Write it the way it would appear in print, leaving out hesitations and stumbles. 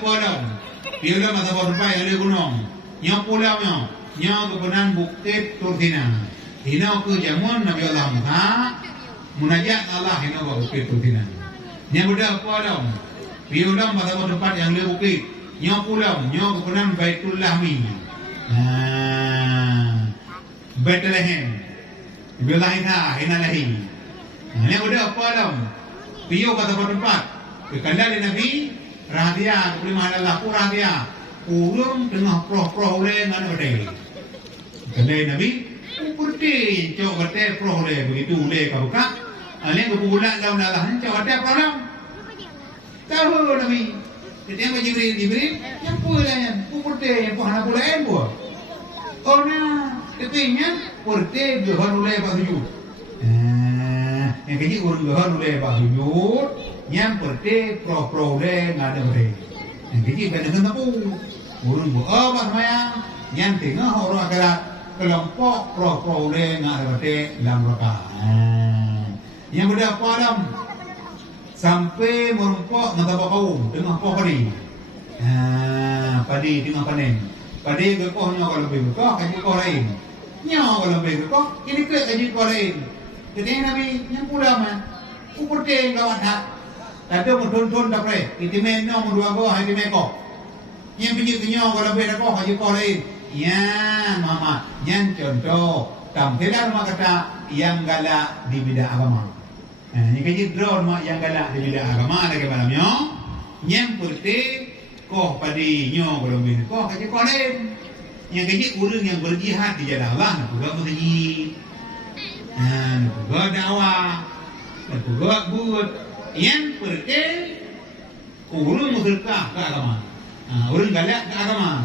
Pulau, bila masa berapa yang le gunung, nyo pulau nyo kebenan bukit Turtina. Hina ke jamun Nabi Allah Muhammad munajat Allah hina ke bukit Turtina. Nya budak pulau, bila masa berapa yang le bukit, nyo pulau nyo kebenan Baitul Lahmi. Bethlehem. Bila hina lahi. Nya budak pulau, bio kata bertempat, kekandal Nabi Radia, terima Allah Radia. Urung tengah proh le mana berdeh. Kedai Nabi, putih cok berdeh proh le begitu le kau buka. Alih kebulan daun Allah cok berdeh proh lam. Tahu Nabi. Ketika Jibril, yang pula yang putih yang pahana pula yang buat. Oh na, ketingnya putih gehan le bahuju. Yang kecil urung gehan le bahuju. Yang putih proh le ngada berdeh. Yang kecil kena tapu. Urung buah maya yang tengah orang akhirat kelompok pro le nak dapat dalam neraka. Yang berada padam sampai merumpok ngata kaum tengah poh padi. Padi tengah panen. Padi gekohnya kalau lebih gekoh kaji gekoh lain. Nya kalau lebih gekoh ini ke kaji gekoh lain. Jadi Nabi yang pula mah ukur teh lawan hak. Tapi mudun dapat itimen no mudua goh itimen kok. Yang pinyo kalau beda kok haji kau lain. Ya mama, yang contoh tampilan mak kata yang galak di bidang agama. Ini kaji drone mak yang galak di bidang agama lagi malamnya. Yang putih kau padi nyo kalau beda kok haji kau lain. Yang kaji urang yang berjihad di jalan Allah nak buat masjid, nak buat dakwah, nak buat yang putih urang berkah ke agama. Urang galak ke agama.